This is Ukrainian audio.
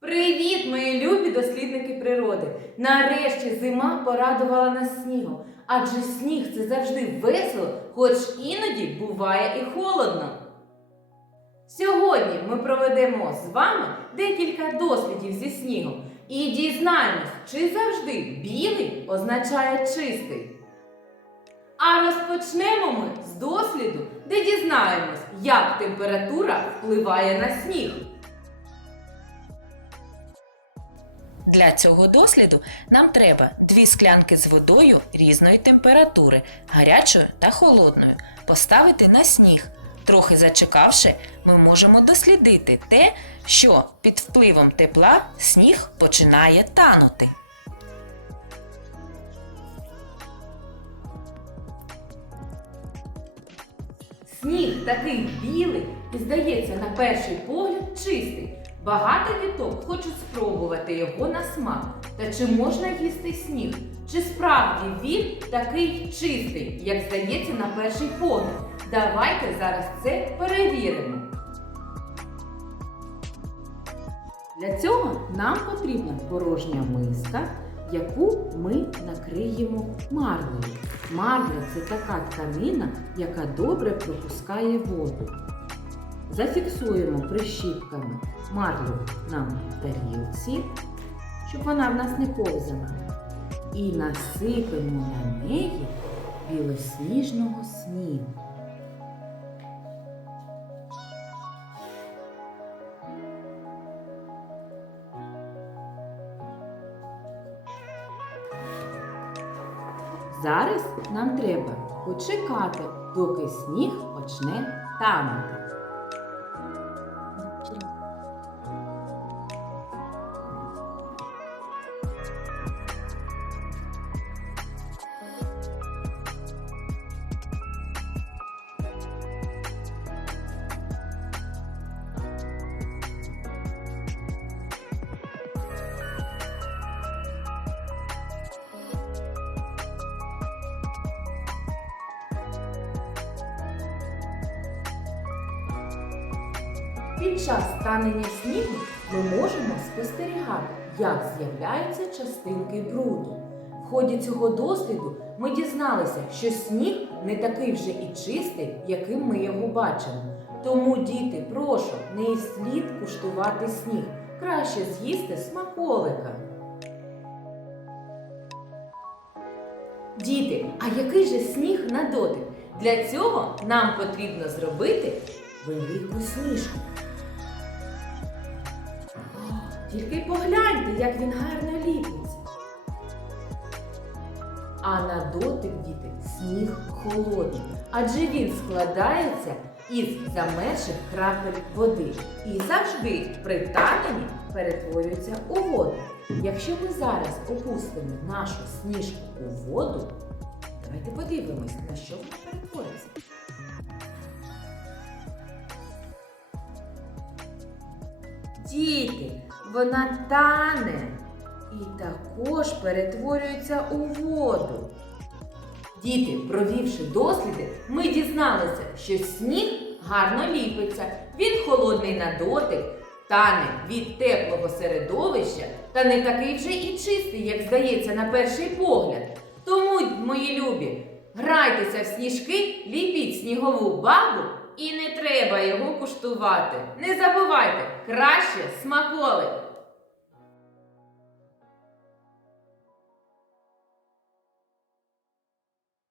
Привіт, мої любі дослідники природи! Нарешті зима порадувала нас снігом, адже сніг це завжди весело, хоч іноді буває і холодно. Сьогодні ми проведемо з вами декілька дослідів зі снігом і дізнаємось, чи завжди білий означає чистий. А розпочнемо ми з досліду, де дізнаємось, як температура впливає на сніг. Для цього досліду нам треба дві склянки з водою різної температури, гарячою та холодною, поставити на сніг. Трохи зачекавши, ми можемо дослідити те, що під впливом тепла сніг починає танути. Сніг такий білий і здається на перший погляд чистий. Багато діток хочуть спробувати його на смак. Та чи можна їсти сніг? Чи справді він такий чистий, як здається на перший погляд? Давайте зараз це перевіримо. Для цього нам потрібна порожня миска, яку ми накриємо марлею. Марля це така тканина, яка добре пропускає воду. Зафіксуємо прищіпками марлю на тарілці, щоб вона в нас не ковзала. І насипемо на неї білосніжного снігу. Зараз нам треба почекати, доки сніг почне танути. Під час танення снігу ми можемо спостерігати, як з'являються частинки бруду. В ході цього досліду ми дізналися, що сніг не такий вже і чистий, яким ми його бачимо. Тому, діти, прошу, не слід куштувати сніг. Краще з'їсти смаколика. Діти, а який же сніг на дотик? Для цього нам потрібно зробити велику сніжку. Тільки погляньте, як він гарно ліпиться. А на дотик, діти, сніг холодний, адже він складається із замерших крапель води і завжди при таненні перетворюється у воду. Якщо ми зараз опустимо нашу сніжку у воду, давайте подивимось, на що вона перетвориться. Діти, вона тане і також перетворюється у воду. Діти, провівши досліди, ми дізналися, що сніг гарно ліпиться, він холодний на дотик, тане від теплого середовища та не такий вже і чистий, як здається на перший погляд. Тому, мої любі, грайтеся в сніжки, ліпіть снігову бабу і не треба його куштувати. Не забувайте, краще смаколик.